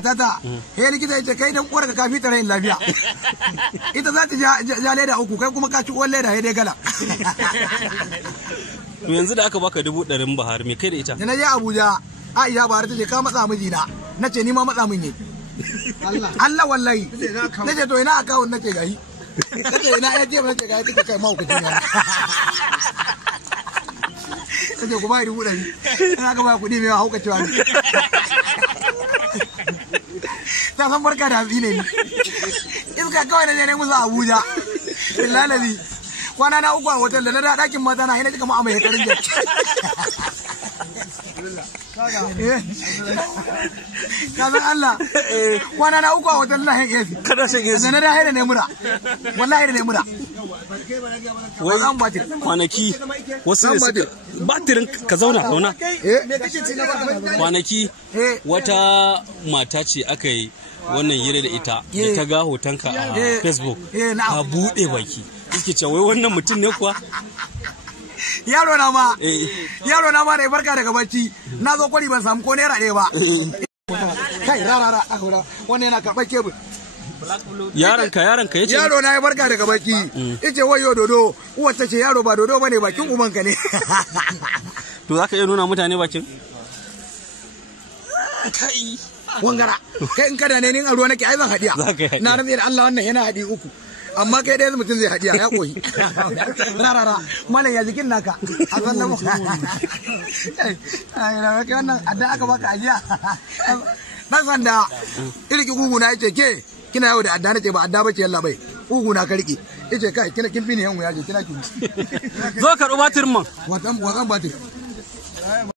matata he likita yace kai dan uwarka ka fita rayin lafiya ita za ta ja leda uku kai kuma ka ci uwar leda he dai gala. To yanzu da aka baka 100 Bahar me kai da ita? Da na je Abuja Aisha Bahar ta ce ka matsa mijina nace ni ma matsa min ne. Allah wallahi nace to ina akawun nace gahi nace ina ya je nace gahi kike kai mahaukacin yana nace ku ba 100 ina ka ba kuɗi mai haukacewa ne ta san barka da hatsi ne iska kawai na je ne musu Abuja billahi kwana na uku a hotel da na da ɗakin mata na ina cika mu amai hekarin jar ka san Allah kwana na uku a hotel na hen AC kada shan AC da na da haida ne mura wallahi da ne mura wai kwanaki wasu ne batirin ka zauna kwanaki wata mata ce aka yi wannan hira da ita da ta ga hotonka a Facebook ta buɗe baki yake cewa wai wannan mutum ne kuwa yaro na ma da barka daga bacci na zo kwari ban samu ko naira ɗaya ba kai rarara wannan yana karɓar kebul yaronka yace yaro na ya barka daga bacci yace wayo dodo uwar ta ce yaro ba dodo bane bakin umanka ne. To zaka iya nuna mutane bakin kai wangara kai in kada ne nin a ruwa nake ai zan hadiya na rantsa da Allah wannan yana hadi uku amma kai dai mutum zai hadiya ya koyi rarara malam ya jikin naka a sannan mu ai na kai wannan adda aka baka ajiya dan sanda irki gugu na yace ke kina yau da adda nace ba adda bace yalla bai gugu na ka rike yace kai kina kin fi ne yan wuya je kina ki zo ka rubatir man watan batir